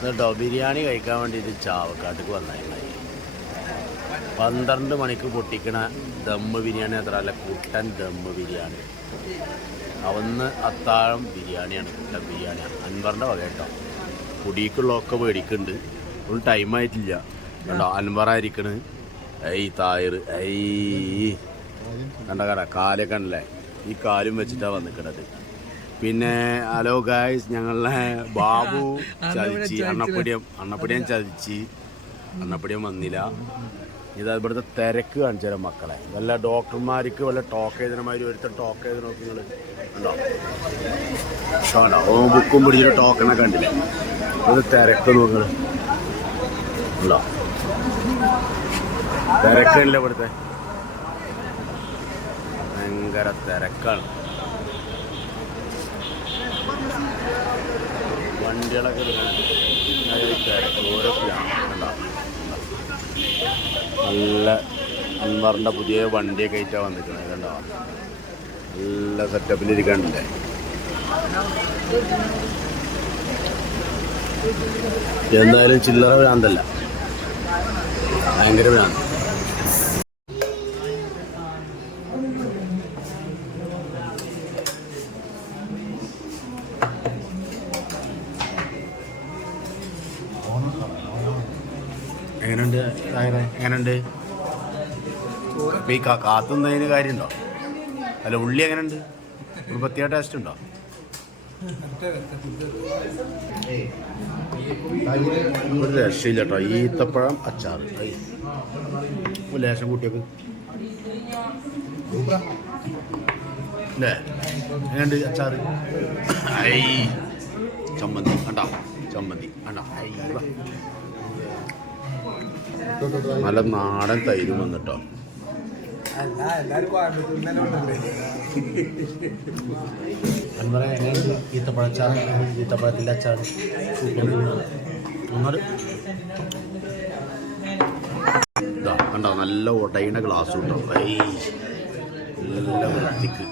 എന്നിട്ടോ ബിരിയാണി കഴിക്കാൻ വേണ്ടിയിട്ട് ചാവക്കാട്ടിക്ക് വന്നായിരുന്നു പന്ത്രണ്ട് മണിക്ക് പൊട്ടിക്കണ ദം ബിരിയാണി അത്ര അല്ല കുട്ടൻ ദം ബിരിയാണി. അവന്ന് അത്താഴം ബിരിയാണിയാണ് കുട്ടൻ ബിരിയാണിയാണ്. അൻവറിന്റെ വക കേട്ടോ. കുടിക്കുള്ളതൊക്കെ മേടിക്കുന്നുണ്ട്. ഒന്നും ടൈമായിട്ടില്ല കണ്ടോ അൻവറായിരിക്കണ്. ഐ തായർ ഐ കണ്ട കണ്ട കാലൊക്കെ ഉണ്ടല്ലേ ഈ കാലും വെച്ചിട്ടാണ് വന്നിക്കണത്. പിന്നെ ഹലോ ഗായ്സ് ഞങ്ങളെ ബാബു ചതിച്ചി അണ്ണപ്പടിയം അണ്ണപ്പടിയം ചതിച്ചി അണ്ണപ്പടിയം വന്നില്ല. ഇത് ഇവിടുത്തെ തിരക്ക് കാണിച്ചു തരാം മക്കളെ. വല്ല ഡോക്ടർമാർക്ക് വല്ല ടോക്ക് എഴുതണമാതിരി ഒരുത്തൻ ടോക്ക് ചെയ്ത് നോക്കി നിങ്ങൾ ഉണ്ടോ കണ്ടോ? ഓ ബുക്കും പിടിച്ചിട്ട് ടോക്കണെ കണ്ടില്ല? ഇത് തിരക്ക് നോക്കുക ഉണ്ടോ? തിരക്കല്ല ഇവിടുത്തെ? ഭയങ്കര തിരക്കാണ്. വണ്ടികളൊക്കെ നല്ല അൻവറിന്റെ പുതിയ വണ്ടിയൊക്കെ ആയിട്ടാണ് വന്നിരിക്കുന്നത് കണ്ടോ? നല്ല സെറ്റപ്പിൽ ഇരിക്കണ്ടേ എന്തായാലും ചില്ലറ ഭ്രാന്തല്ല. ഭയങ്കര ഭ്രാന്ത്. എങ്ങനെയുണ്ട് ഈ കാത്തുന്നതിന് കാര്യമുണ്ടോ? അല്ല ഉള്ളി എങ്ങനെയുണ്ട് ഒരു പ്രത്യേക ടേസ്റ്റ് ഉണ്ടോ? ഒരു രക്ഷയില്ല കേട്ടോ ഈത്തപ്പഴം അച്ചാർ ലേശം കൂട്ടിയൊക്കെ. അല്ലേ എങ്ങനെയുണ്ട് അച്ചാർ ഐ. ചമ്മന്തി. കണ്ടോ? ചമ്മന്തി. കണ്ടോ? ഐ. നല്ല നാടൻ തൈരും വന്നിട്ടോ. ഈത്തപ്പഴത്തിന്റെ ഒന്നത് ഇതാ കണ്ടോ? നല്ല ഉടയണ ഗ്ലാസ് കിട്ടോ ഐ നല്ല വൃത്തിക്ക്.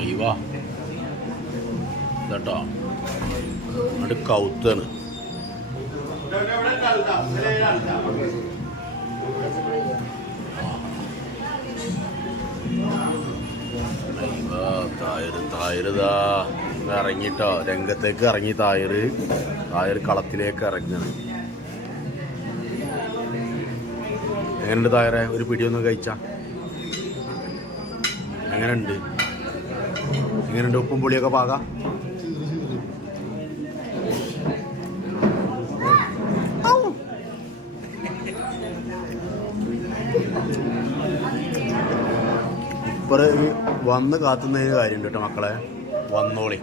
അയ്യവാ ഇതാട്ടോ. അത് കൗത്താണ്. തായര് തായരുതാ ഇറങ്ങിട്ടോ. രംഗത്തേക്ക് ഇറങ്ങി തായര്. തായര് കളത്തിലേക്ക് ഇറങ്ങണം. എങ്ങനെയുണ്ട് തായറെ ഒരു പിടിയൊന്നും കഴിച്ച? എങ്ങനെയുണ്ട്? എങ്ങനെയുണ്ട്? ഉപ്പും പുളിയൊക്കെ പാകാ? ഇപ്പറ വന്ന് കാത്തുന്നതിന് കാര്യമുണ്ട് കേട്ടോ മക്കളെ. വന്നോളി.